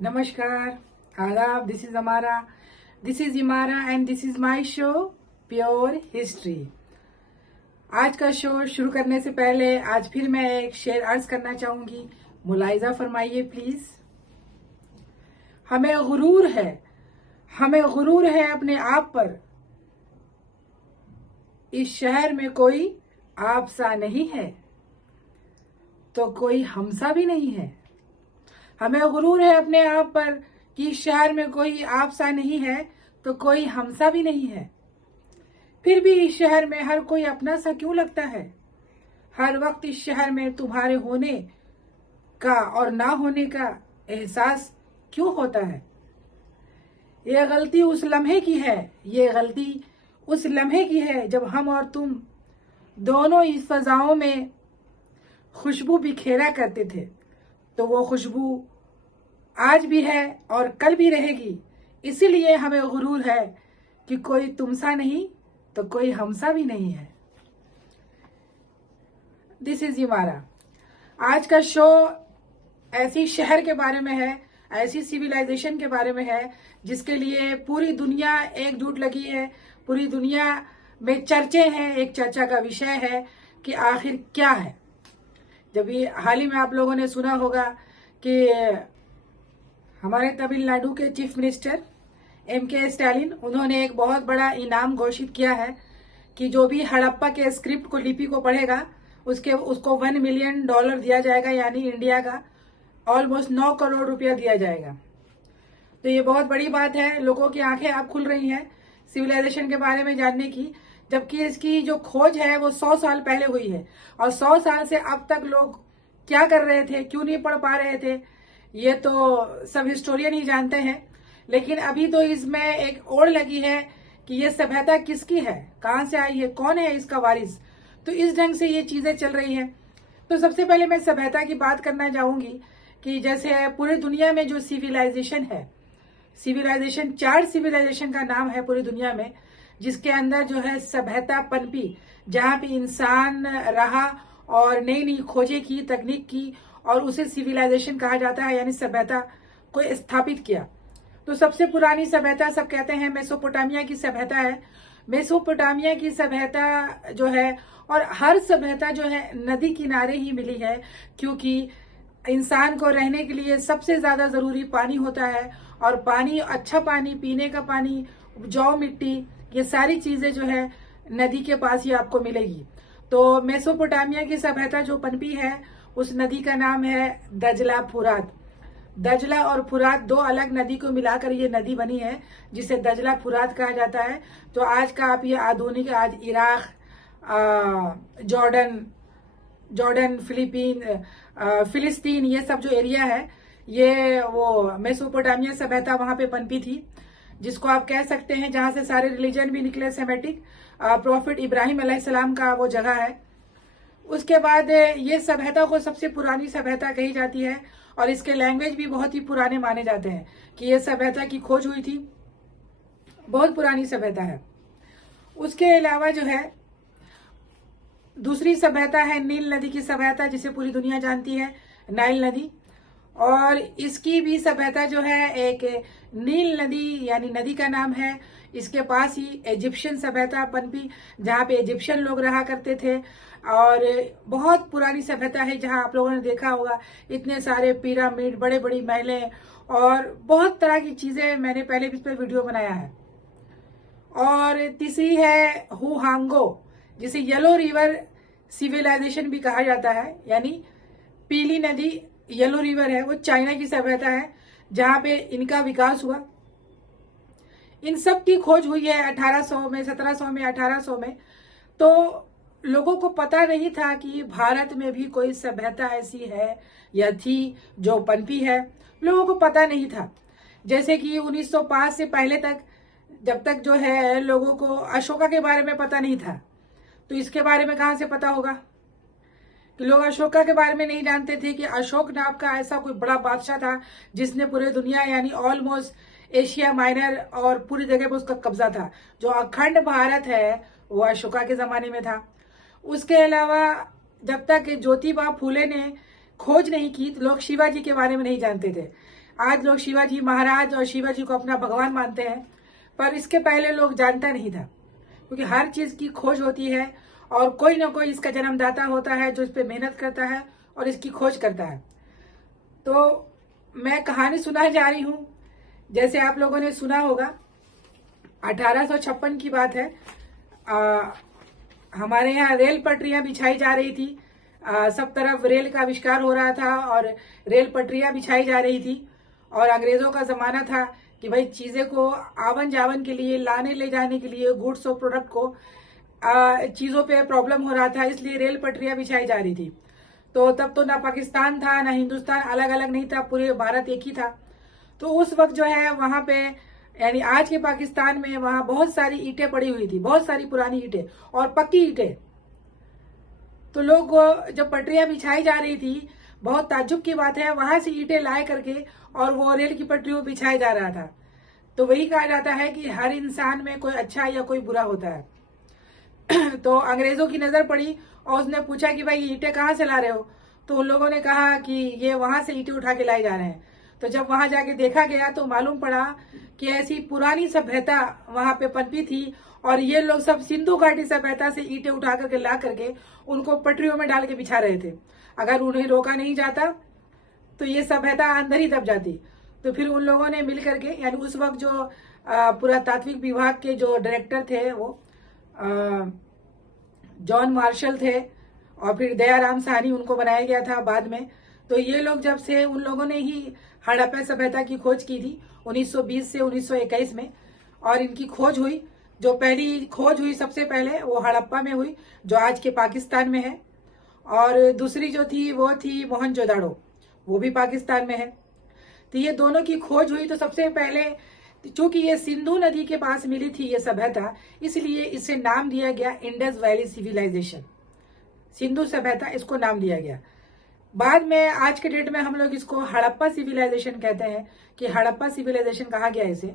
नमस्कार, आदाब। This is Imara and this is my show pure history. आज का शो शुरू करने से पहले आज फिर मैं एक शेर अर्ज करना चाहूंगी, मुलाहिजा फरमाइए प्लीज। हमें गुरूर है अपने आप पर, इस शहर में कोई आपसा नहीं है तो कोई हमसा भी नहीं है। हमें गुरूर है अपने आप पर कि इस शहर में कोई आपसा नहीं है तो कोई हमसा भी नहीं है। फिर भी इस शहर में हर कोई अपना सा क्यों लगता है? हर वक्त इस शहर में तुम्हारे होने का और ना होने का एहसास क्यों होता है? ये गलती उस लम्हे की है जब हम और तुम दोनों इस फजाओं में खुशबू बिखेरा करते थे। तो वो खुशबू आज भी है और कल भी रहेगी। इसीलिए हमें गुरूर है कि कोई तुमसा नहीं तो कोई हमसा भी नहीं है। This is Imara. आज का शो ऐसी शहर के बारे में है, ऐसी सिविलाइजेशन के बारे में है जिसके लिए पूरी दुनिया एकजुट लगी है। पूरी दुनिया में चर्चे हैं, एक चर्चा का विषय है कि आखिर क्या है। जब ये हाल ही में आप लोगों ने सुना होगा कि हमारे तमिलनाडु के चीफ मिनिस्टर MK स्टालिन, उन्होंने एक बहुत बड़ा इनाम घोषित किया है कि जो भी हड़प्पा के स्क्रिप्ट को, लिपि को पढ़ेगा उसको $1 मिलियन दिया जाएगा, यानी इंडिया का ऑलमोस्ट 9 करोड़ रुपया दिया जाएगा। तो ये बहुत बड़ी बात है। लोगों की आंखें अब खुल रही हैं सिविलाइजेशन के बारे में जानने की, जबकि इसकी जो खोज है वो 100 साल पहले हुई है और 100 साल से अब तक लोग क्या कर रहे थे, क्यों नहीं पढ़ पा रहे थे, ये तो सब हिस्टोरियन ही जानते हैं। लेकिन अभी तो इसमें एक ओढ़ लगी है कि ये सभ्यता किसकी है, कहाँ से आई है, कौन है इसका वारिस। तो इस ढंग से ये चीजें चल रही हैं। तो सबसे पहले मैं सभ्यता की बात करना चाहूंगी कि जैसे पूरी दुनिया में जो सिविलाइजेशन है, सिविलाइजेशन 4 सिविलाइजेशन का नाम है पूरी दुनिया में, जिसके अंदर जो है सभ्यता पनपी, जहाँ पे इंसान रहा और नई नई खोजें की, तकनीक की, और उसे सिविलाइजेशन कहा जाता है, यानी सभ्यता को स्थापित किया। तो सबसे पुरानी सभ्यता सब कहते हैं मेसोपोटामिया की सभ्यता है। मेसोपोटामिया की सभ्यता जो है, और हर सभ्यता जो है नदी किनारे ही मिली है, क्योंकि इंसान को रहने के लिए सबसे ज्यादा जरूरी पानी होता है, और पानी, अच्छा पानी, पीने का पानी, उपजाऊ मिट्टी, ये सारी चीजें जो है नदी के पास ही आपको मिलेगी। तो मेसोपोटामिया की सभ्यता जो पनपी है, उस नदी का नाम है दजला फुरात। दजला और फुरात 2 अलग नदी को मिलाकर ये नदी बनी है, जिसे दजला फुरात कहा जाता है। तो आज का आप ये आधुनिक, आज इराक, जॉर्डन, फिलिस्तीन, ये सब जो एरिया है, ये वो मेसोपोटामिया सभ्यता वहां पे पनपी थी, जिसको आप कह सकते हैं जहां से सारे रिलीजन भी निकले, सेमेटिक। प्रॉफिट इब्राहिम अलैहिस्सलाम का वो जगह है। उसके बाद ये सभ्यता को सबसे पुरानी सभ्यता कही जाती है, और इसके लैंग्वेज भी बहुत ही पुराने माने जाते हैं कि ये सभ्यता की खोज हुई थी, बहुत पुरानी सभ्यता है। उसके अलावा जो है दूसरी सभ्यता है नील नदी की सभ्यता, जिसे पूरी दुनिया जानती है, नाइल नदी। और इसकी भी सभ्यता जो है एक नील नदी, यानी नदी का नाम है, इसके पास ही इजिप्शियन सभ्यता पनपी, जहाँ पे इजिप्शियन लोग रहा करते थे। और बहुत पुरानी सभ्यता है, जहाँ आप लोगों ने देखा होगा इतने सारे पिरामिड, बड़े बड़ी महलें और बहुत तरह की चीजें, मैंने पहले भी इस पर वीडियो बनाया है। और तीसरी है हुहांगो, जिसे येलो रिवर सिविलाइजेशन भी कहा जाता है, यानी पीली नदी, येलो रिवर है, वो चाइना की सभ्यता है, जहां पे इनका विकास हुआ। इन सब की खोज हुई है 1800 में, 1700 में, 1800 में। तो लोगों को पता नहीं था कि भारत में भी कोई सभ्यता ऐसी है या थी जो पनपी है, लोगों को पता नहीं था। जैसे कि 1905 से पहले तक, जब तक जो है लोगों को अशोका के बारे में पता नहीं था, तो इसके बारे में कहां से पता होगा कि लोग अशोका के बारे में नहीं जानते थे कि अशोक नाम का ऐसा कोई बड़ा बादशाह था जिसने पूरे दुनिया, यानी ऑलमोस्ट एशिया माइनर और पूरी जगह पर उसका कब्जा था। जो अखंड भारत है वो अशोका के जमाने में था। उसके अलावा जब तक ज्योतिबा फूले ने खोज नहीं की तो लोग शिवाजी के बारे में नहीं जानते थे। आज लोग शिवाजी महाराज और शिवाजी को अपना भगवान मानते हैं, पर इसके पहले लोग जानता नहीं था, क्योंकि हर चीज की खोज होती है और कोई ना कोई इसका जन्मदाता होता है जो इस पे मेहनत करता है और इसकी खोज करता है। तो मैं कहानी सुनाने जा रही हूँ। जैसे आप लोगों ने सुना होगा, 1856 की बात है। हमारे यहाँ रेल पटरियां बिछाई जा रही थी। सब तरफ रेल का आविष्कार हो रहा था और रेल पटरियां बिछाई जा रही थी। और अंग्रेजों का जमाना था कि भाई चीजें को आवन जावन के लिए, लाने ले जाने के लिए, गुड्स और प्रोडक्ट को चीजों पे प्रॉब्लम हो रहा था, इसलिए रेल पटरियां बिछाई जा रही थी। तो तब तो ना पाकिस्तान था ना हिंदुस्तान, अलग अलग नहीं था, पूरे भारत एक ही था। तो उस वक्त जो है वहां पे, यानी आज के पाकिस्तान में, वहां बहुत सारी ईंटें पड़ी हुई थी, बहुत सारी पुरानी ईंटें और पक्की ईंटें। तो लोग जब पटरियां बिछाई जा रही थी, बहुत ताज्जुब की बात है, वहां से ईंटें लाए करके और वो रेल की पटरियों बिछाया जा रहा था। तो वही कहा जाता है कि हर इंसान में कोई अच्छा या कोई बुरा होता है। तो अंग्रेजों की नजर पड़ी और उसने पूछा कि भाई ईंटें कहाँ से ला रहे हो? तो उन लोगों ने कहा कि ये वहां से ईंटें उठा के लाई जा रहे हैं। तो जब वहां जाके देखा गया तो मालूम पड़ा कि ऐसी पुरानी सभ्यता वहां पे पनपी थी और ये लोग सब सिंधु घाटी सभ्यता से ईंटें उठा करके ला करके उनको पटरियों में डाल के बिछा रहे थे। अगर उन्हें रोका नहीं जाता तो ये सभ्यता अंदर ही दब जाती। तो फिर उन लोगों ने मिल करके, यानी उस वक्त जो पुरातात्विक विभाग के जो डायरेक्टर थे वो जॉन मार्शल थे और फिर दयाराम साहनी उनको बनाया गया था बाद में। तो ये लोग जब से, उन लोगों ने ही हड़प्पा सभ्यता की खोज की थी 1920 से 1921 में। और इनकी खोज हुई, जो पहली खोज हुई सबसे पहले वो हड़प्पा में हुई, जो आज के पाकिस्तान में है। और दूसरी जो थी वो थी मोहनजोदाड़ो, वो भी पाकिस्तान में है। तो ये दोनों की खोज हुई। तो सबसे पहले, चूंकि ये सिंधु नदी के पास मिली थी ये सभ्यता, इसलिए इसे नाम दिया गया इंडस वैली सिविलाइजेशन, सिंधु सभ्यता, इसको नाम दिया गया। बाद में आज के डेट में हम लोग इसको हड़प्पा सिविलाइजेशन कहते हैं कि हड़प्पा सिविलाइजेशन कहा गया इसे।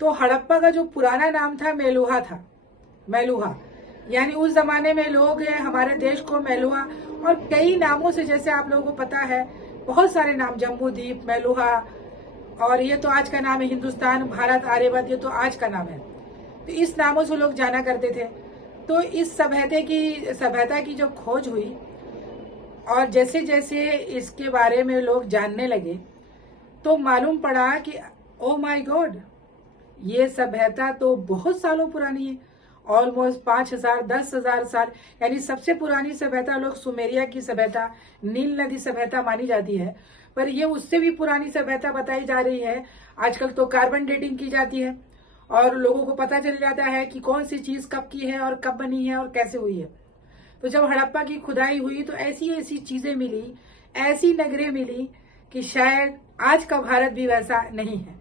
तो हड़प्पा का जो पुराना नाम था मेलुहा था, मेलुहा, यानी उस जमाने में लोग हमारे देश को मेलुहा और कई नामों से, जैसे आप लोगों को पता है बहुत सारे नाम, जम्बू द्वीप, मेलुहा, और ये तो आज का नाम है हिंदुस्तान, भारत, आर्यवर्त, ये तो आज का नाम है। तो इस नामों से लोग जाना करते थे। तो इस सभ्यता की जो खोज हुई और जैसे जैसे इसके बारे में लोग जानने लगे तो मालूम पड़ा कि ओ माय गॉड, ये सभ्यता तो बहुत सालों पुरानी है, ऑलमोस्ट 5000 10,000 साल। यानी सबसे पुरानी सभ्यता लोग सुमेरिया की सभ्यता, नील नदी सभ्यता मानी जाती है, पर ये उससे भी पुरानी सभ्यता बताई जा रही है। आजकल तो कार्बन डेटिंग की जाती है और लोगों को पता चल जाता है कि कौन सी चीज कब की है और कब बनी है और कैसे हुई है। तो जब हड़प्पा की खुदाई हुई तो ऐसी ऐसी चीजें मिली, ऐसी नगरें मिली कि शायद आज का भारत भी वैसा नहीं है।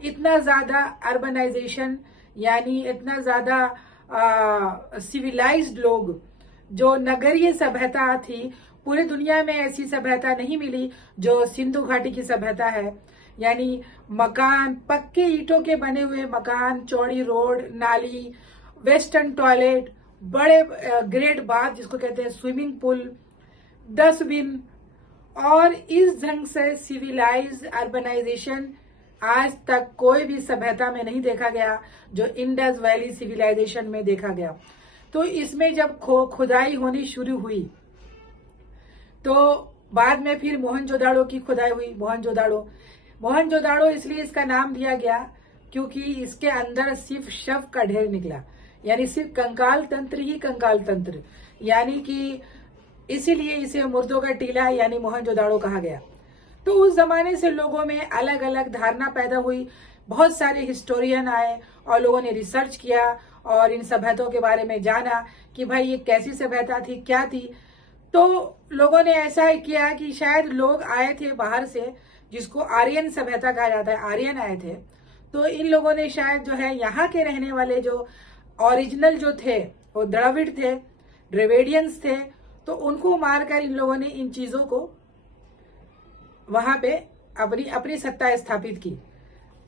इतना ज्यादा अर्बनाइजेशन, यानी इतना ज्यादा सिविलाइज्ड लोग, जो नगरीय सभ्यता थी, पूरी दुनिया में ऐसी सभ्यता नहीं मिली जो सिंधु घाटी की सभ्यता है। यानी मकान, पक्के ईंटों के बने हुए मकान, चौड़ी रोड, नाली, वेस्टर्न टॉयलेट, बड़े ग्रेट बाथ जिसको कहते हैं, स्विमिंग पूल, डस्टबिन, और इस ढंग से सिविलाइज अर्बनाइजेशन आज तक कोई भी सभ्यता में नहीं देखा गया जो इंडस वैली सिविलाइजेशन में देखा गया। तो इसमें जब खुदाई होनी शुरू हुई तो बाद में फिर मोहनजोदाड़ो की खुदाई हुई। मोहनजोदाड़ो इसलिए इसका नाम दिया गया क्योंकि इसके अंदर सिर्फ शव का ढेर निकला, यानी सिर्फ कंकाल तंत्र ही कंकाल तंत्र, यानी कि इसीलिए इसे मुर्दों का टीला यानी मोहनजोदाड़ो कहा गया। तो उस जमाने से लोगों में अलग अलग धारणा पैदा हुई। बहुत सारे हिस्टोरियन आए और लोगों ने रिसर्च किया और इन सभ्यताओं के बारे में जाना कि भाई ये कैसी सभ्यता थी, क्या थी। तो लोगों ने ऐसा किया कि शायद लोग आए थे बाहर से, जिसको आर्यन सभ्यता कहा जाता है, आर्यन आए थे। तो इन लोगों ने शायद जो है यहाँ के रहने वाले जो ओरिजिनल जो थे वो द्रविड़ थे, द्रविडियंस थे, तो उनको मारकर इन लोगों ने इन चीजों को वहां पे अपनी सत्ता स्थापित की।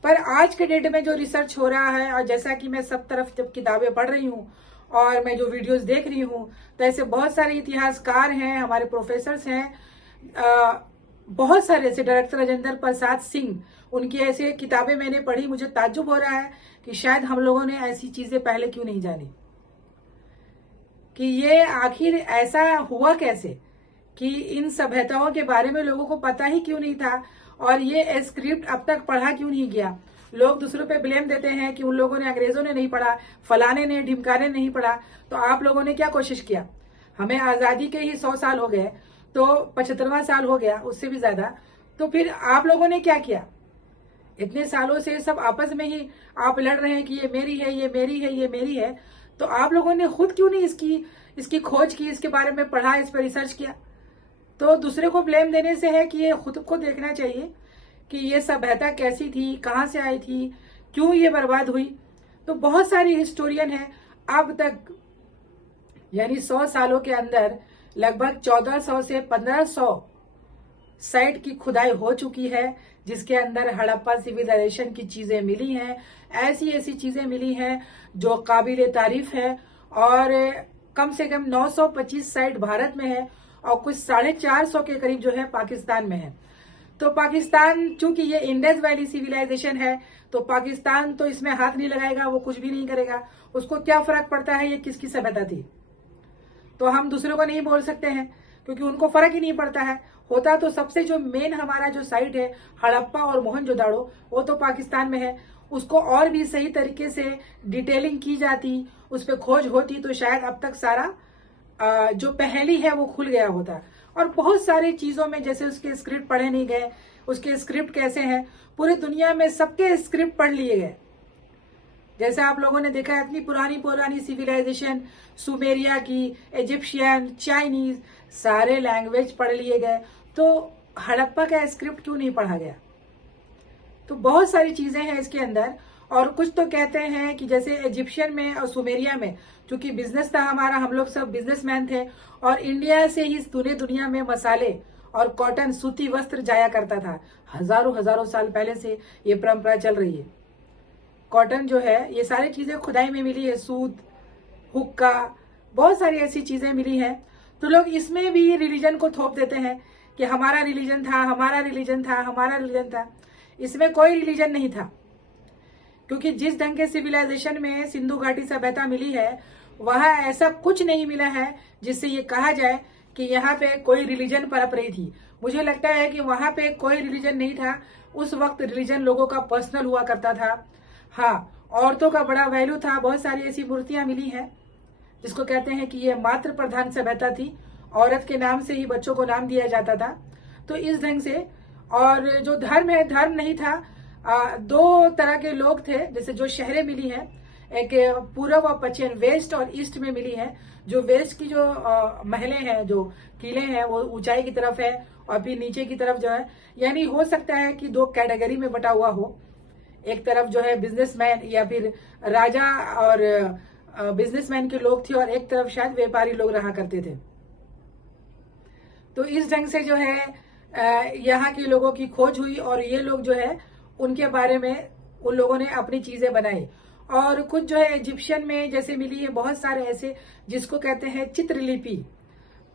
पर आज के डेट में जो रिसर्च हो रहा है, और जैसा कि मैं सब तरफ जब किताबें पढ़ रही हूँ और मैं जो वीडियोस देख रही हूँ, तो ऐसे बहुत सारे इतिहासकार हैं, हमारे प्रोफेसर्स हैं, बहुत सारे ऐसे, डायरेक्टर राजेंद्र प्रसाद सिंह, उनकी ऐसे किताबें मैंने पढ़ी। मुझे ताज्जुब हो रहा है कि शायद हम लोगों ने ऐसी चीजें पहले क्यों नहीं जानी, कि ये आखिर ऐसा हुआ कैसे, कि इन सभ्यताओं के बारे में लोगों को पता ही क्यों नहीं था, और ये स्क्रिप्ट अब तक पढ़ा क्यों नहीं गया। लोग दूसरों पे ब्लेम देते हैं कि उन लोगों ने, अंग्रेजों ने नहीं पढ़ा, फलाने ने ढिमकाने नहीं पढ़ा। तो आप लोगों ने क्या कोशिश किया? हमें आजादी के ही 100 साल हो गए, तो 75वां साल हो गया, उससे भी ज्यादा। तो फिर आप लोगों ने क्या किया? इतने सालों से सब आपस में ही आप लड़ रहे हैं कि ये मेरी है, ये मेरी है, ये मेरी है। तो आप लोगों ने खुद क्यों नहीं इसकी खोज की, इसके बारे में पढ़ा, इस पर रिसर्च किया? तो दूसरे को ब्लेम देने से है कि ये खुद को देखना चाहिए कि ये सभ्यता कैसी थी, कहाँ से आई थी, क्यों ये बर्बाद हुई। तो बहुत सारी हिस्टोरियन है अब तक, यानी 100 सालों के अंदर लगभग 1400 से 1500 साइट की खुदाई हो चुकी है, जिसके अंदर हड़प्पा सिविलाइजेशन की चीजें मिली हैं। ऐसी ऐसी चीजें मिली हैं जो काबिले तारीफ है, और कम से कम 925 साइट भारत में है, और कुछ 450 के करीब जो है पाकिस्तान में है। तो पाकिस्तान, चूंकि ये इंडस वैली सिविलाइजेशन है, तो पाकिस्तान तो इसमें हाथ नहीं लगाएगा, वो कुछ भी नहीं करेगा। उसको क्या फर्क पड़ता है ये किसकी सभ्यता थी? तो हम दूसरों को नहीं बोल सकते हैं, क्योंकि उनको फर्क ही नहीं पड़ता है। होता तो सबसे जो मेन हमारा जो साइट है हड़प्पा और मोहनजोदाड़ो, वो तो पाकिस्तान में है। उसको और भी सही तरीके से डिटेलिंग की जाती, उस पर खोज होती, तो शायद अब तक सारा जो पहेली है वो खुल गया होता। और बहुत सारी चीजों में, जैसे उसके स्क्रिप्ट पढ़े नहीं गए, उसके स्क्रिप्ट कैसे हैं, पूरी दुनिया में सबके स्क्रिप्ट पढ़ लिए गए। जैसे आप लोगों ने देखा है, इतनी पुरानी पुरानी सिविलाइजेशन, सुमेरिया की, इजिप्शियन, चाइनीज, सारे लैंग्वेज पढ़ लिए गए। तो हड़प्पा का स्क्रिप्ट क्यों नहीं पढ़ा गया? तो बहुत सारी चीजें हैं इसके अंदर। और कुछ तो कहते हैं कि जैसे इजिप्शियन में और सुमेरिया में, क्योंकि बिजनेस था हमारा, हम लोग सब बिजनेसमैन थे, और इंडिया से ही पूरे दुनिया में मसाले और कॉटन, सूती वस्त्र जाया करता था। हजारों हजारों साल पहले से ये परंपरा चल रही है। कॉटन जो है, ये सारी चीजें खुदाई में मिली है, सूत, हुक्का, बहुत सारी ऐसी चीजें मिली हैं। तो लोग इसमें भी रिलीजन को थोप देते हैं कि हमारा रिलीजन था, हमारा रिलीजन था, हमारा रिलीजन था। इसमें कोई रिलीजन नहीं था, क्योंकि जिस ढंग के सिविलाइजेशन में सिंधु घाटी सभ्यता मिली है, वहां ऐसा कुछ नहीं मिला है जिससे ये कहा जाए कि यहाँ पे कोई रिलीजन पनप रही थी। मुझे लगता है कि वहां पे कोई रिलीजन नहीं था। उस वक्त रिलीजन लोगों का पर्सनल हुआ करता था। हाँ, औरतों का बड़ा वैल्यू था। बहुत सारी ऐसी मूर्तियां मिली हैं जिसको कहते हैं कि ये मातृ प्रधान सभ्यता थी, औरत के नाम से ही बच्चों को नाम दिया जाता था। तो इस ढंग से, और जो धर्म है, धर्म नहीं था। दो तरह के लोग थे, जैसे जो शहरें मिली हैं, एक पूर्व और पश्चिम, वेस्ट और ईस्ट में मिली है। जो वेस्ट की जो महलें हैं, जो किले हैं, वो ऊंचाई की तरफ है, और फिर नीचे की तरफ जो है, यानी हो सकता है कि दो कैटेगरी में बटा हुआ हो। एक तरफ जो है बिजनेसमैन या फिर राजा और बिजनेसमैन के लोग थे, और एक तरफ शायद व्यापारी लोग रहा करते थे। तो इस ढंग से जो है यहाँ के लोगों की खोज हुई, और ये लोग जो है उनके बारे में उन लोगों ने अपनी चीजें बनाई। और कुछ जो है इजिप्शियन में जैसे मिली है, बहुत सारे ऐसे जिसको कहते हैं चित्रलिपि।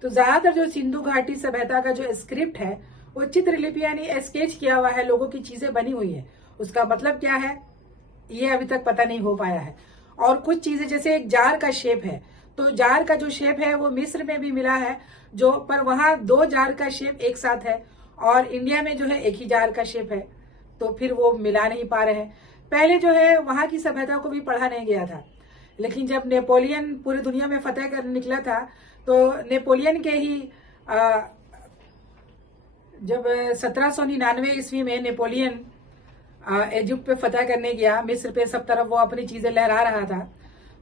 तो ज्यादातर जो सिंधु घाटी सभ्यता का जो स्क्रिप्ट है, वो चित्रलिपि यानी स्केच किया हुआ है, लोगों की चीजें बनी हुई है। उसका मतलब क्या है ये अभी तक पता नहीं हो पाया है। और कुछ चीजें, जैसे एक जार का शेप है, तो जार का जो शेप है वो मिस्र में भी मिला है, जो पर वहां दो जार का शेप एक साथ है, और इंडिया में जो है एक ही जार का शेप है। तो फिर वो मिला नहीं पा रहे हैं। पहले जो है वहां की सभ्यता को भी पढ़ा नहीं गया था, लेकिन जब नेपोलियन पूरी दुनिया में फतेह करने निकला था, तो नेपोलियन के ही जब 1799 ईस्वी में नेपोलियन इजिप्ट पे फतह करने गया, मिस्र पे सब तरफ वो अपनी चीजें लहरा रहा था,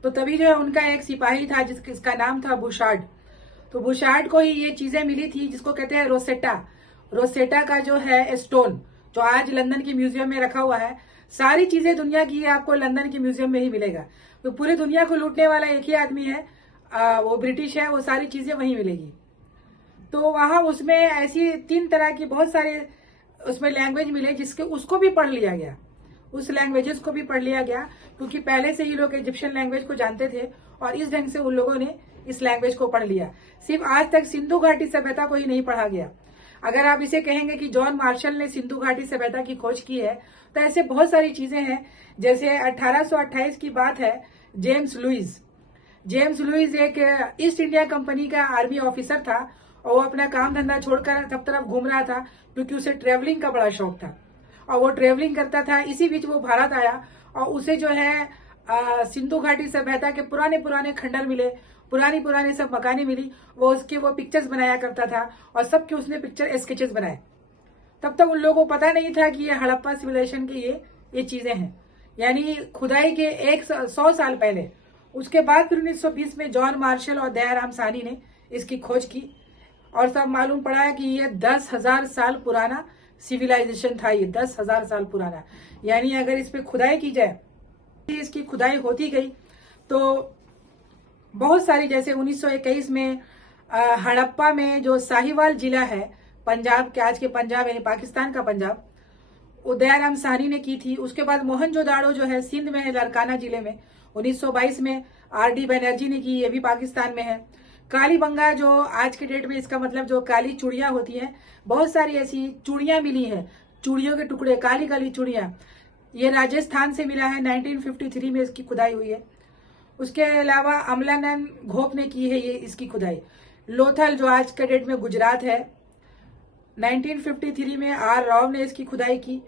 तो तभी जो है उनका एक सिपाही था जिसका नाम था बुशार्ड। तो बुशार्ड को ही ये चीजें मिली थी जिसको कहते हैं रोसेटा। रोसेटा का जो है स्टोन, जो आज लंदन की म्यूजियम में रखा हुआ है, सारी चीजें दुनिया की आपको लंदन की म्यूजियम में ही मिलेगा। तो पूरी दुनिया को लूटने वाला एक ही आदमी है, वो ब्रिटिश है, वो सारी चीजें वहीं मिलेगी। तो वहां उसमें ऐसी 3 तरह की बहुत सारे उसमें लैंग्वेज मिले, जिसके उसको भी पढ़ लिया गया। उस लैंग्वेजेस को भी पढ़ लिया गया, क्योंकि पहले से ही लोग इजिप्शियन लैंग्वेज को जानते थे और इस ढंग से उन लोगों ने इस लैंग्वेज को पढ़ लिया। सिर्फ आज तक सिंधु घाटी सभ्यता को ही नहीं पढ़ा गया। अगर आप इसे कहेंगे कि जॉन मार्शल ने सिंधु घाटी सभ्यता की खोज की है, तो ऐसे बहुत सारी चीजें हैं। जैसे 1828 की बात है, जेम्स लुइस एक ईस्ट इंडिया कंपनी का आर्मी ऑफिसर था और वो अपना काम धंधा छोड़कर सब तरफ घूम रहा था, क्योंकि उसे ट्रेवलिंग का बड़ा शौक था और वो ट्रेवलिंग करता था। इसी बीच वो भारत आया और उसे जो है सिंधु घाटी सभ्यता के पुराने खंडर मिले, पुरानी सब मकानें मिली। वो पिक्चर्स बनाया करता था और सबके उसने पिक्चर स्केचेस बनाए। तब तक उन लोगों को पता नहीं था कि ये हड़प्पा सिविलाइजेशन के ये चीजें हैं, यानी खुदाई के 100 साल पहले। उसके बाद फिर 1920 में जॉन मार्शल और दयाराम साहनी ने इसकी खोज की और सब मालूम पड़ा कि ये 10,000 साल पुराना सिविलाइजेशन था। ये 10,000 साल पुराना, यानी अगर इस पे खुदाई की जाए, इसकी खुदाई होती गई तो बहुत सारी, जैसे 1921 में हड़प्पा में जो साहिवाल जिला है पंजाब के, आज के पंजाब यानी पाकिस्तान का पंजाब, दयाराम साहनी ने की थी। उसके बाद मोहनजोदाड़ो जो है सिंध में है, लारकाना जिले में, 1922 में आर.डी. बनर्जी ने की, ये भी पाकिस्तान में है। कालीबंगा जो आज के डेट में, इसका मतलब जो काली चूड़ियां होती हैं, बहुत सारी ऐसी चूड़ियां मिली हैं, चूड़ियों के टुकड़े, काली काली चूड़ियां, ये राजस्थान से मिला है। 1953 में इसकी खुदाई हुई है। उसके अलावा अमलानंद घोप ने की है ये इसकी खुदाई। लोथल जो आज के डेट में गुजरात है, 1953 में आर राव ने इसकी खुदाई की।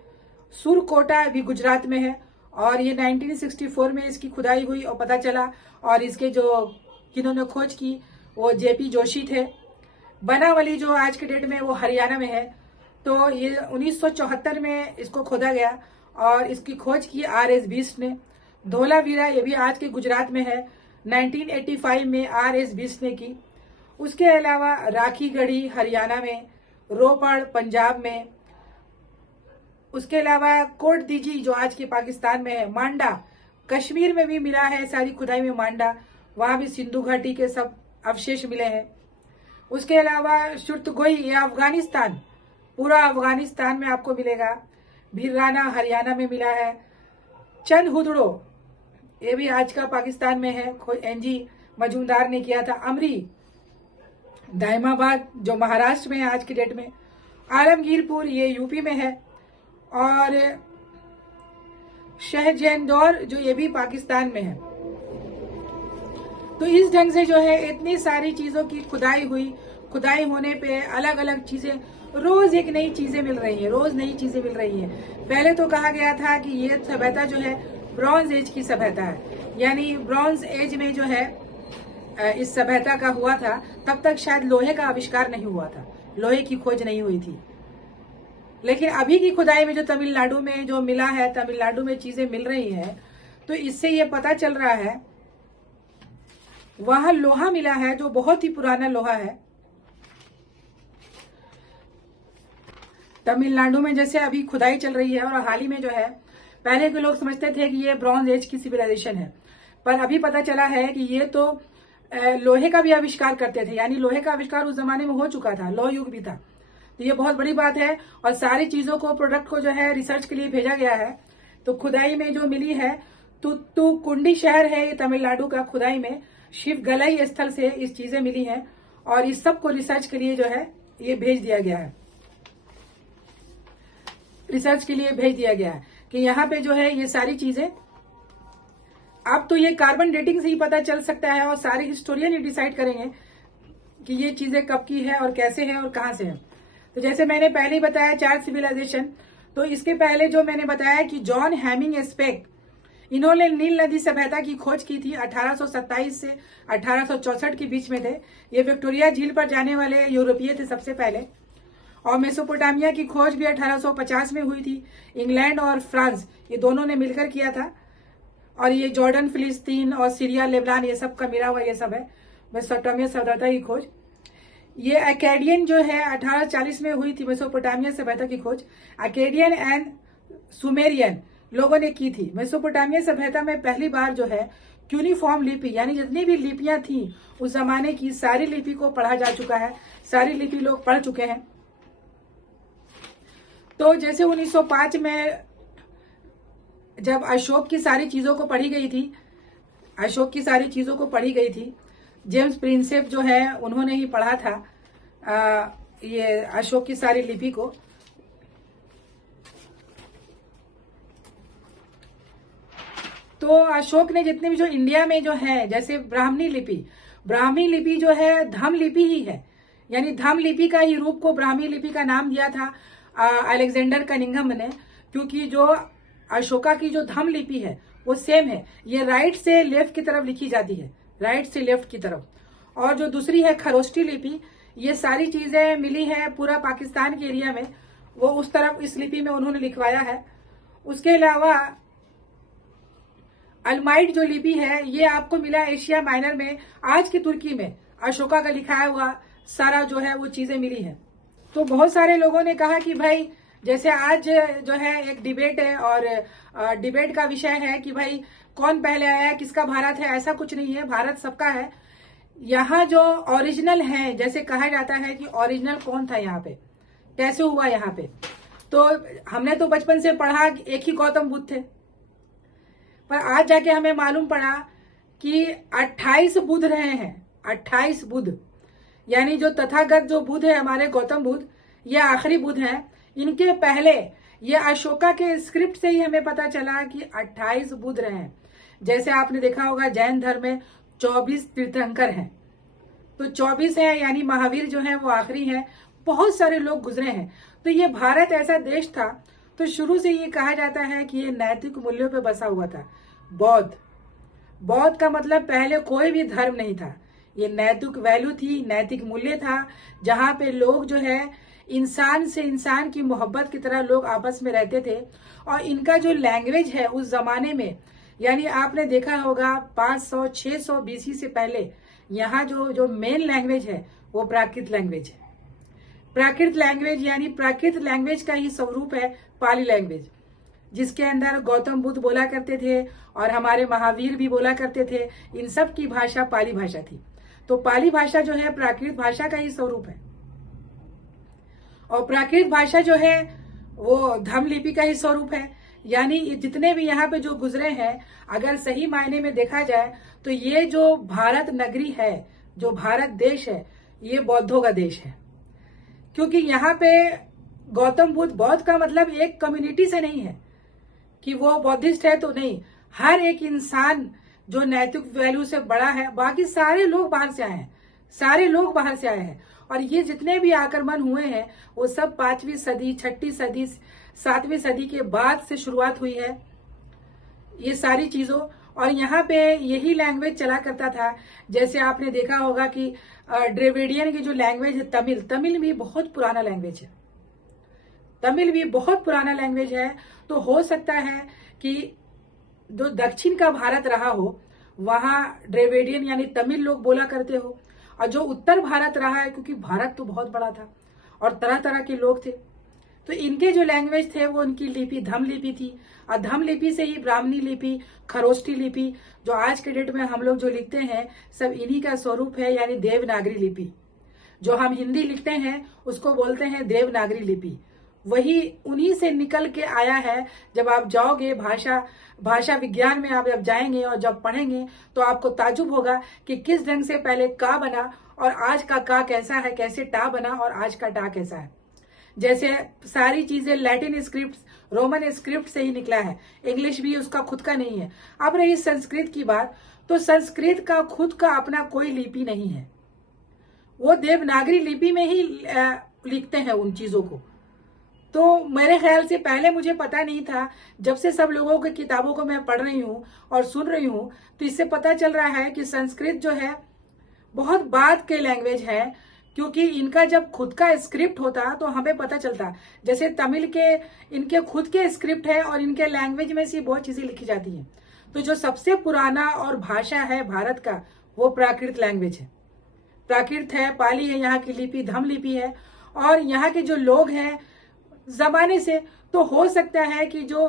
सुरकोटा भी गुजरात में है और ये 1964 में इसकी खुदाई हुई और पता चला, और इसके जो जिन्होंने खोज की वो जेपी जोशी थे। बनावली जो आज के डेट में वो हरियाणा में है, तो ये 1974 में इसको खोदा गया और इसकी खोज की आर.एस. बिष्ट ने। धोलावीरा ये भी आज के गुजरात में है, 1985 में आर.एस. बिष्ट ने की। उसके अलावा राखीगढ़ी हरियाणा में, रोपड़ पंजाब में, उसके अलावा कोट दीजी जो आज के पाकिस्तान में है, मांडा कश्मीर में भी मिला है सारी खुदाई में मांडा, वहां भी सिंधु घाटी के सब अवशेष मिले हैं। उसके अलावा शुर्तगोई ये अफगानिस्तान, पूरा अफगानिस्तान में आपको मिलेगा। भीराना हरियाणा में मिला है। चंद हुदड़ो ये भी आज का पाकिस्तान में है, एनजी मजूमदार ने किया था। अमरी दायमाबाद जो महाराष्ट्र में है आज की डेट में। आलमगीरपुर ये यूपी में है और शहजैनदौर जो ये भी पाकिस्तान में है। तो इस ढंग से जो है इतनी सारी चीजों की खुदाई हुई। खुदाई होने पे अलग अलग चीजें, रोज एक नई चीजें मिल रही है, रोज नई चीजें मिल रही है। पहले तो कहा गया था कि ये सभ्यता जो है ब्रॉन्ज एज की सभ्यता है, यानी ब्रॉन्ज एज में जो है इस सभ्यता का हुआ था। तब तक शायद लोहे का आविष्कार नहीं हुआ था, लोहे की खोज नहीं हुई थी। लेकिन अभी की खुदाई में जो तमिलनाडु में जो मिला है, तमिलनाडु में चीजें मिल रही है, तो इससे ये पता चल रहा है वहां लोहा मिला है जो बहुत ही पुराना लोहा है। तमिलनाडु में जैसे अभी खुदाई चल रही है और हाल ही में जो है, पहले के लोग समझते थे कि ये ब्रॉन्ज एज की सिविलाइजेशन है, पर अभी पता चला है कि ये तो लोहे का भी आविष्कार करते थे, यानी लोहे का आविष्कार उस जमाने में हो चुका था, लौह युग भी था। तो ये बहुत बड़ी बात है और सारी चीजों को, प्रोडक्ट को जो है रिसर्च के लिए भेजा गया है। तो खुदाई में जो मिली है, कुंडी शहर है ये तमिलनाडु का, खुदाई में शिव गलई स्थल से इस चीजें मिली हैं और इस सब को रिसर्च के लिए जो है ये भेज दिया गया है, रिसर्च के लिए भेज दिया गया है कि यहाँ पे जो है ये सारी चीजें, अब तो ये कार्बन डेटिंग से ही पता चल सकता है और सारे हिस्टोरियन ही डिसाइड करेंगे कि ये चीजें कब की है और कैसे है और कहाँ से है। तो जैसे मैंने पहले ही बताया 4 सिविलाइजेशन, तो इसके पहले जो मैंने बताया कि जॉन हैमिंग स्पेक, इन्होंने नील नदी सभ्यता की खोज की थी 1827 से 1864 के बीच में थे। ये विक्टोरिया झील पर जाने वाले यूरोपीय थे सबसे पहले। और मेसोपोटामिया की खोज भी 1850 में हुई थी। इंग्लैंड और फ्रांस ये दोनों ने मिलकर किया था। और ये जॉर्डन, फिलिस्तीन और सीरिया, लेबनान ये सब का मिला हुआ ये सब है मेसोपोटामिया सभ्यता की खोज। ये अकेडियन जो है 1840 में हुई थी मेसोपोटामिया सभ्यता की खोज। अकेडियन एंड सुमेरियन लोगों ने की थी। मेसोपोटामिया सभ्यता में पहली बार जो है क्यूनिफॉर्म लिपि, यानी जितनी भी लिपियां थी उस जमाने की, सारी लिपि को पढ़ा जा चुका है, सारी लिपि लोग पढ़ चुके हैं। तो जैसे 1905 में जब अशोक की सारी चीजों को पढ़ी गई थी, अशोक की सारी चीजों को पढ़ी गई थी, जेम्स प्रिंसेप जो है उन्होंने ही पढ़ा था ये अशोक की सारी लिपि को। तो अशोक ने जितने भी जो इंडिया में जो है, जैसे ब्राह्मणी लिपि जो है धम लिपि ही है, यानी धम लिपि का ही रूप को ब्राह्मी लिपि का नाम दिया था अलेक्जेंडर कनिंघम ने, क्योंकि जो अशोका की जो धम लिपि है वो सेम है, ये राइट से लेफ्ट की तरफ लिखी जाती है, राइट से लेफ्ट की तरफ। और जो दूसरी है खरोष्टी लिपि, ये सारी चीजें मिली है पूरा पाकिस्तान के एरिया में, वो उस तरफ इस लिपि में उन्होंने लिखवाया है। उसके अलावा अल्माइट जो लिपि है ये आपको मिला एशिया माइनर में, आज की तुर्की में अशोका का लिखाया हुआ सारा जो है वो चीजें मिली है। तो बहुत सारे लोगों ने कहा कि भाई जैसे आज जो है एक डिबेट है, और डिबेट का विषय है कि भाई कौन पहले आया है, किसका भारत है, ऐसा कुछ नहीं है, भारत सबका है। यहाँ जो ओरिजिनल है, जैसे कहा जाता है कि ओरिजिनल कौन था यहाँ पे, कैसे हुआ यहाँ पे, तो हमने तो बचपन से पढ़ा एक ही गौतम बुद्ध थे, पर आज जाके हमें मालूम पड़ा कि 28 बुद्ध रहे हैं, 28 बुद्ध, यानी जो तथागत जो बुद्ध है हमारे गौतम बुद्ध, ये आखिरी बुद्ध हैं। इनके पहले ये अशोका के स्क्रिप्ट से ही हमें पता चला कि 28 बुद्ध रहे हैं। जैसे आपने देखा होगा जैन धर्म में 24 तीर्थंकर हैं, तो 24 है, यानी महावीर जो है वो आखिरी है, बहुत सारे लोग गुजरे हैं। तो ये भारत ऐसा देश था, तो शुरू से ये कहा जाता है कि ये नैतिक मूल्यों पे बसा हुआ था। बौद्ध का मतलब पहले कोई भी धर्म नहीं था, ये नैतिक वैल्यू थी, नैतिक मूल्य था, जहां पे लोग जो है इंसान से इंसान की मोहब्बत की तरह लोग आपस में रहते थे। और इनका जो लैंग्वेज है उस जमाने में, यानी आपने देखा होगा 500-600 बीसी से पहले यहाँ जो मेन लैंग्वेज है वो प्राकृत लैंग्वेज है। प्राकृत लैंग्वेज यानी प्राकृत लैंग्वेज का ही स्वरूप है पाली लैंग्वेज, जिसके अंदर गौतम बुद्ध बोला करते थे और हमारे महावीर भी बोला करते थे। इन सब की भाषा पाली भाषा थी। तो पाली भाषा जो है प्राकृत भाषा का ही स्वरूप है, और प्राकृत भाषा जो है वो धम लिपि का ही स्वरूप है। यानी जितने भी यहाँ पे जो गुजरे हैं, अगर सही मायने में देखा जाए तो ये जो भारत नगरी है, जो भारत देश है, ये बौद्धों का देश है। क्योंकि यहाँ पे गौतम बुद्ध, बौद्ध का मतलब एक कम्युनिटी से नहीं है कि वो बौद्धिस्ट है तो नहीं, हर एक इंसान जो नैतिक वैल्यू से बड़ा है, बाकी सारे लोग बाहर से आए हैं, सारे लोग बाहर से आए हैं। और ये जितने भी आक्रमण हुए हैं वो सब 5वीं सदी, 6ठी सदी, 7वीं सदी के बाद से शुरुआत हुई है ये सारी चीजों। और यहाँ पे यही लैंग्वेज चला करता था। जैसे आपने देखा होगा कि द्रविडियन की जो लैंग्वेज है तमिल भी बहुत पुराना लैंग्वेज है, तमिल भी बहुत पुराना लैंग्वेज है। तो हो सकता है कि जो दक्षिण का भारत रहा हो वहां द्रविडियन यानी तमिल लोग बोला करते हो, और जो उत्तर भारत रहा है, क्योंकि भारत तो बहुत बड़ा था और तरह तरह के लोग थे, तो इनके जो लैंग्वेज थे वो उनकी लिपि धम लिपि थी। और धम लिपि से ही ब्राह्मणी लिपि, खरोष्टी लिपि, जो आज के डेट में हम लोग जो लिखते हैं सब इन्हीं का स्वरूप है, यानी देवनागरी लिपि। जो हम हिंदी लिखते हैं उसको बोलते हैं देवनागरी लिपि, वही उन्हीं से निकल के आया है। जब आप जाओगे भाषा विज्ञान में आप जब जाएंगे और जब पढ़ेंगे तो आपको ताजुब होगा कि किस ढंग से पहले का बना और आज का का कैसा है, कैसे टा बना और आज का टा कैसा है। जैसे सारी चीजें लैटिन स्क्रिप्ट, रोमन स्क्रिप्ट से ही निकला है, इंग्लिश भी उसका खुद का नहीं है। अब रही संस्कृत की बात, तो संस्कृत का खुद का अपना कोई लिपि नहीं है, वो देवनागरी लिपि में ही लिखते हैं उन चीजों को। तो मेरे ख्याल से पहले मुझे पता नहीं था, जब से सब लोगों की किताबों को मैं पढ़ रही हूँ और सुन रही हूँ तो इससे पता चल रहा है कि संस्कृत जो है बहुत बाद के लैंग्वेज है, क्योंकि इनका जब खुद का स्क्रिप्ट होता तो हमें पता चलता। जैसे तमिल के इनके खुद के स्क्रिप्ट है और इनके लैंग्वेज में से बहुत चीजें लिखी जाती हैं। तो जो सबसे पुराना और भाषा है भारत का वो प्राकृत लैंग्वेज है, प्राकृत है, पाली है, यहाँ की लिपि धम लिपि है। और यहाँ के जो लोग हैं जमाने से, तो हो सकता है कि जो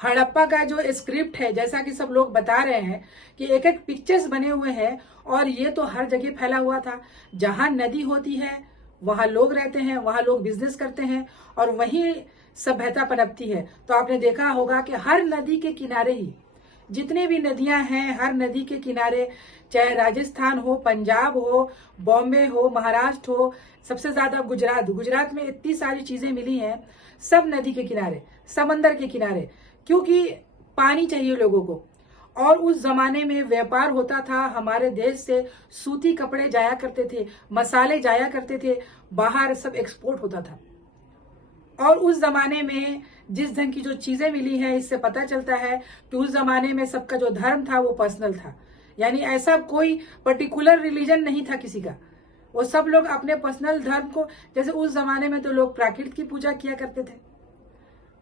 हड़प्पा का जो स्क्रिप्ट है, जैसा कि सब लोग बता रहे हैं कि एक एक पिक्चर्स बने हुए हैं और ये तो हर जगह फैला हुआ था। जहां नदी होती है वहां लोग रहते हैं, वहां लोग बिजनेस करते हैं और वहीं सभ्यता पनपती है। तो आपने देखा होगा कि हर नदी के किनारे ही, जितने भी नदियां हैं, हर नदी के किनारे, चाहे राजस्थान हो, पंजाब हो, बॉम्बे हो, महाराष्ट्र हो, सबसे ज्यादा गुजरात में इतनी सारी चीजें मिली हैं, सब नदी के किनारे, समंदर के किनारे, क्योंकि पानी चाहिए लोगों को। और उस जमाने में व्यापार होता था, हमारे देश से सूती कपड़े जाया करते थे, मसाले जाया करते थे, बाहर सब एक्सपोर्ट होता था। और उस जमाने में जिस ढंग की जो चीजें मिली हैं, इससे पता चलता है कि उस जमाने में सबका जो धर्म था वो पर्सनल था, यानी ऐसा कोई पर्टिकुलर रिलीजन नहीं था किसी का। वो सब लोग अपने पर्सनल धर्म को, जैसे उस जमाने में तो लोग प्रकृति की पूजा किया करते थे,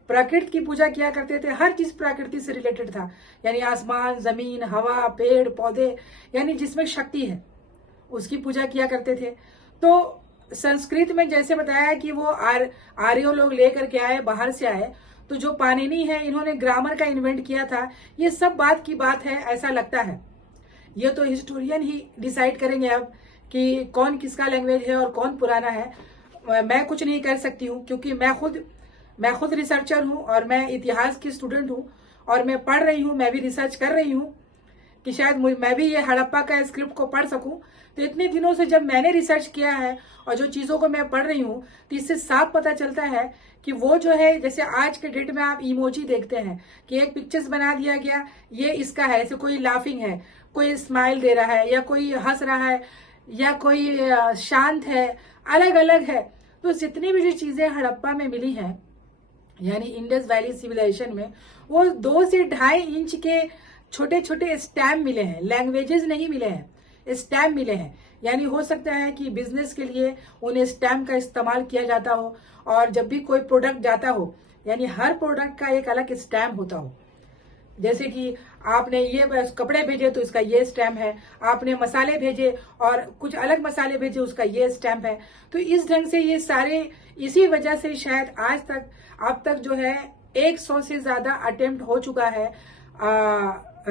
प्रकृति की पूजा किया करते थे, हर चीज प्रकृति से रिलेटेड था, यानी आसमान, जमीन, हवा, पेड़ पौधे, यानी जिसमें शक्ति है उसकी पूजा किया करते थे। तो संस्कृत में जैसे बताया कि वो आर्यों लोग लेकर के आए, बाहर से आए, तो जो पाणिनि है, इन्होंने ग्रामर का इन्वेंट किया था, ये सब बात की बात है, ऐसा लगता है। ये तो हिस्टोरियन ही डिसाइड करेंगे अब कि कौन किसका लैंग्वेज है और कौन पुराना है। मैं कुछ नहीं कर सकती हूँ, क्योंकि मैं खुद रिसर्चर हूँ और मैं इतिहास की स्टूडेंट हूँ और मैं पढ़ रही हूँ, मैं भी रिसर्च कर रही हूँ कि शायद मैं भी ये हड़प्पा का स्क्रिप्ट को पढ़ सकूं। तो इतने दिनों से जब मैंने रिसर्च किया है और जो चीजों को मैं पढ़ रही हूँ, तो इससे साफ पता चलता है कि वो जो है, जैसे आज के डेट में आप इमोजी देखते हैं कि एक पिक्चर्स बना दिया गया, ये इसका है, जैसे कोई लाफिंग है, कोई स्माइल दे रहा है, या कोई हंस रहा है, या कोई शांत है, अलग अलग है। तो जितनी भी जो चीजें हड़प्पा में मिली हैं, यानी इंडस वैली सिविलाइजेशन में, वो 2 से 2.5 इंच के छोटे छोटे स्टैम्प मिले हैं, लैंग्वेजेस नहीं मिले हैं, स्टैम्प मिले हैं। यानी हो सकता है कि बिजनेस के लिए उन्हें स्टैम्प का इस्तेमाल किया जाता हो, और जब भी कोई प्रोडक्ट जाता हो, यानी हर प्रोडक्ट का एक अलग स्टैम्प होता हो। जैसे कि आपने ये कपड़े भेजे तो इसका ये स्टैम्प है, आपने मसाले भेजे और कुछ अलग मसाले भेजे, उसका ये स्टैम्प है। तो इस ढंग से ये सारे, इसी वजह से शायद आज तक, अब तक जो है 100 से ज्यादा अटेम्प्ट हो चुका है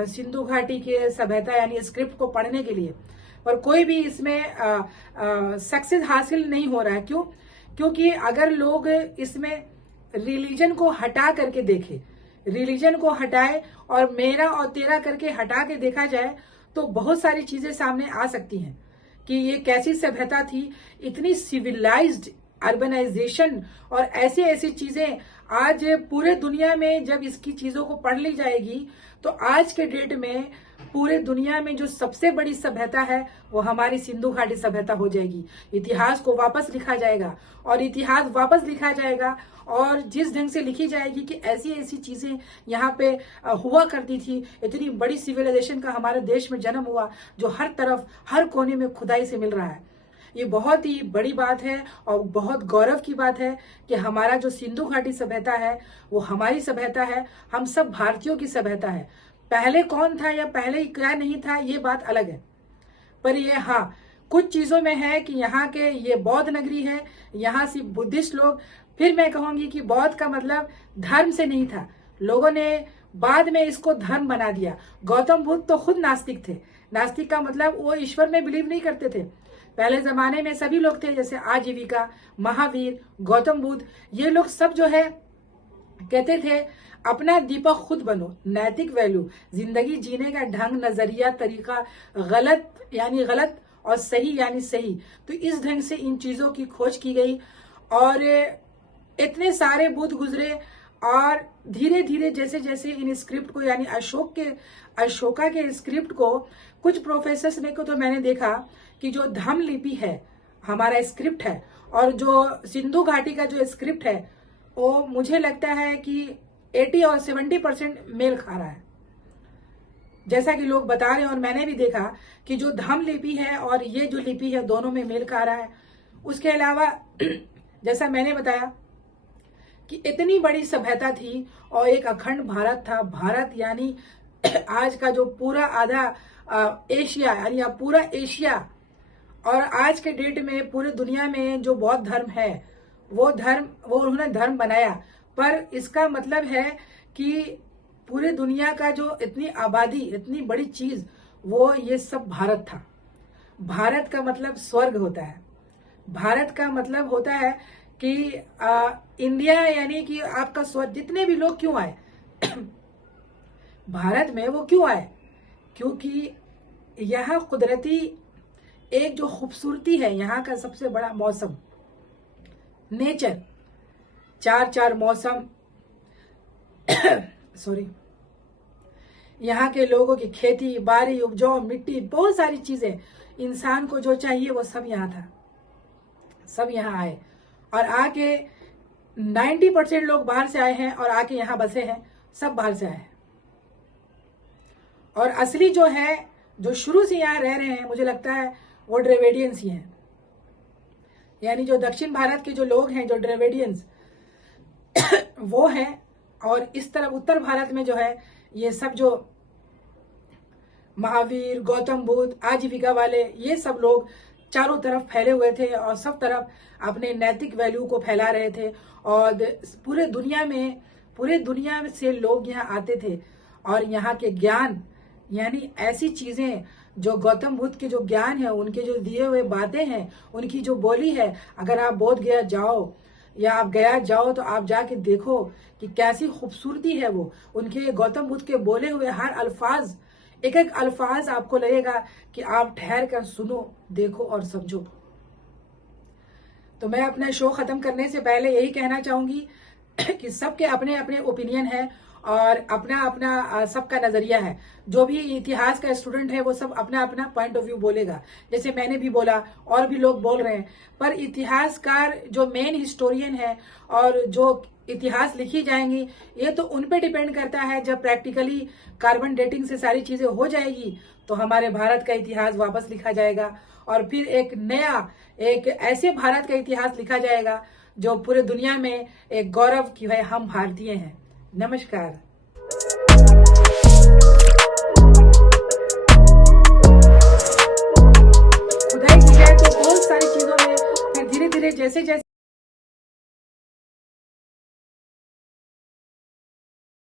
सिंधु घाटी के सभ्यता यानी स्क्रिप्ट को पढ़ने के लिए, पर कोई भी इसमें सक्सेस हासिल नहीं हो रहा है। क्यों? क्योंकि अगर लोग इसमें रिलीजन को हटा करके देखे, रिलीजन को हटाए और मेरा और तेरा करके हटा के देखा जाए, तो बहुत सारी चीजें सामने आ सकती हैं कि ये कैसी सभ्यता थी, इतनी सिविलाइज्ड, अर्बनाइजेशन और ऐसी ऐसी चीजें। आज पूरे दुनिया में जब इसकी चीजों को पढ़ ली जाएगी, तो आज के डेट में पूरे दुनिया में जो सबसे बड़ी सभ्यता है वो हमारी सिंधु घाटी सभ्यता हो जाएगी। इतिहास को वापस लिखा जाएगा, और इतिहास वापस लिखा जाएगा, और जिस ढंग से लिखी जाएगी कि ऐसी ऐसी चीजें यहाँ पे हुआ करती थी, इतनी बड़ी सिविलाइजेशन का हमारे देश में जन्म हुआ, जो हर तरफ, हर कोने में खुदाई से मिल रहा है। ये बहुत ही बड़ी बात है और बहुत गौरव की बात है कि हमारा जो सिंधु घाटी सभ्यता है वो हमारी सभ्यता है, हम सब भारतीयों की सभ्यता है। पहले कौन था या पहले क्या नहीं था, ये बात अलग है, पर ये हाँ, कुछ चीजों में है कि यहाँ के, ये बौद्ध नगरी है, यहाँ से बुद्धिस्ट लोग, फिर मैं कहूंगी कि बौद्ध का मतलब धर्म से नहीं था, लोगों ने बाद में इसको धर्म बना दिया। गौतम बुद्ध तो खुद नास्तिक थे, नास्तिक का मतलब वो ईश्वर में बिलीव नहीं करते थे। पहले जमाने में सभी लोग थे, जैसे आजीविका, महावीर, गौतम बुद्ध, ये लोग सब जो है कहते थे अपना दीपक खुद बनो, नैतिक वैल्यू, जिंदगी जीने का ढंग, नजरिया, तरीका, गलत यानी गलत और सही यानी सही। तो इस ढंग से इन चीजों की खोज की गई, और इतने सारे बुद्ध गुजरे, और धीरे धीरे जैसे जैसे इन स्क्रिप्ट को, यानी अशोका के स्क्रिप्ट को, कुछ प्रोफेसर्स ने को तो मैंने देखा कि जो धम्म लिपि है हमारा स्क्रिप्ट है, और जो सिंधु घाटी का जो स्क्रिप्ट है, वो मुझे लगता है कि 80 और 70% मेल खा रहा है, जैसा कि लोग बता रहे हैं। और मैंने भी देखा कि जो धम्म लिपि है और ये जो लिपि है, दोनों में मेल खा रहा है। उसके अलावा जैसा मैंने बताया कि इतनी बड़ी सभ्यता थी और एक अखंड भारत था। भारत यानी आज का जो पूरा आधा एशिया, यानी पूरा एशिया, और आज के डेट में पूरे दुनिया में जो बौद्ध धर्म है, वो उन्होंने धर्म बनाया, पर इसका मतलब है कि पूरे दुनिया का जो इतनी आबादी, इतनी बड़ी चीज, वो ये सब भारत था। भारत का मतलब स्वर्ग होता है। भारत का मतलब होता है कि इंडिया, यानी कि आपका जितने भी लोग क्यों आए भारत में, वो क्यों आए? क्योंकि यहाँ कुदरती एक जो खूबसूरती है, यहाँ का सबसे बड़ा मौसम, नेचर, चार मौसम सॉरी, यहाँ के लोगों की खेती बाड़ी, उपजाऊ मिट्टी, बहुत सारी चीजें, इंसान को जो चाहिए वो सब यहाँ था, सब यहाँ आए। और आके 90% लोग बाहर से आए हैं और आके यहाँ बसे हैं, सब बाहर से आए हैं। और असली जो है, जो शुरू से यहाँ रह रहे हैं, मुझे लगता है वो ड्रेविडियंस ही हैं, यानी जो दक्षिण भारत के जो लोग हैं, जो ड्रेविडियंस वो हैं। और इस तरफ उत्तर भारत में जो है, ये सब जो महावीर, गौतम बुद्ध, आजीविका वाले, ये सब लोग चारों तरफ फैले हुए थे और सब तरफ अपने नैतिक वैल्यू को फैला रहे थे। और पूरे दुनिया में से लोग यहाँ आते थे और यहाँ के ज्ञान, यानी ऐसी चीजें जो गौतम बुद्ध के जो ज्ञान है, उनके जो दिए हुए बातें हैं, उनकी जो बोली है, अगर आप बोध गया जाओ या आप गया जाओ तो आप जाके देखो कि कैसी खूबसूरती है वो। उनके गौतम बुद्ध के बोले हुए हर अल्फाज, एक एक अल्फाज आपको लगेगा कि आप ठहर कर सुनो, देखो और समझो। तो मैं अपना शो खत्म करने से पहले यही कहना चाहूंगी कि सबके अपने अपने ओपिनियन है और अपना अपना सबका नजरिया है। जो भी इतिहास का स्टूडेंट है वो सब अपना अपना पॉइंट ऑफ व्यू बोलेगा, जैसे मैंने भी बोला और भी लोग बोल रहे हैं। पर इतिहासकार जो मेन हिस्टोरियन है और जो इतिहास लिखी जाएंगी, ये तो उन पे डिपेंड करता है। जब प्रैक्टिकली कार्बन डेटिंग से सारी चीजें हो जाएगी तो हमारे भारत का इतिहास वापस लिखा जाएगा और फिर एक नया, एक ऐसे भारत का इतिहास लिखा जाएगा जो पूरे दुनिया में एक गौरव कि भाई हम भारतीय हैं। नमस्कार। खुदाई की जाए तो बहुत सारी चीजों में फिर धीरे धीरे जैसे जैसे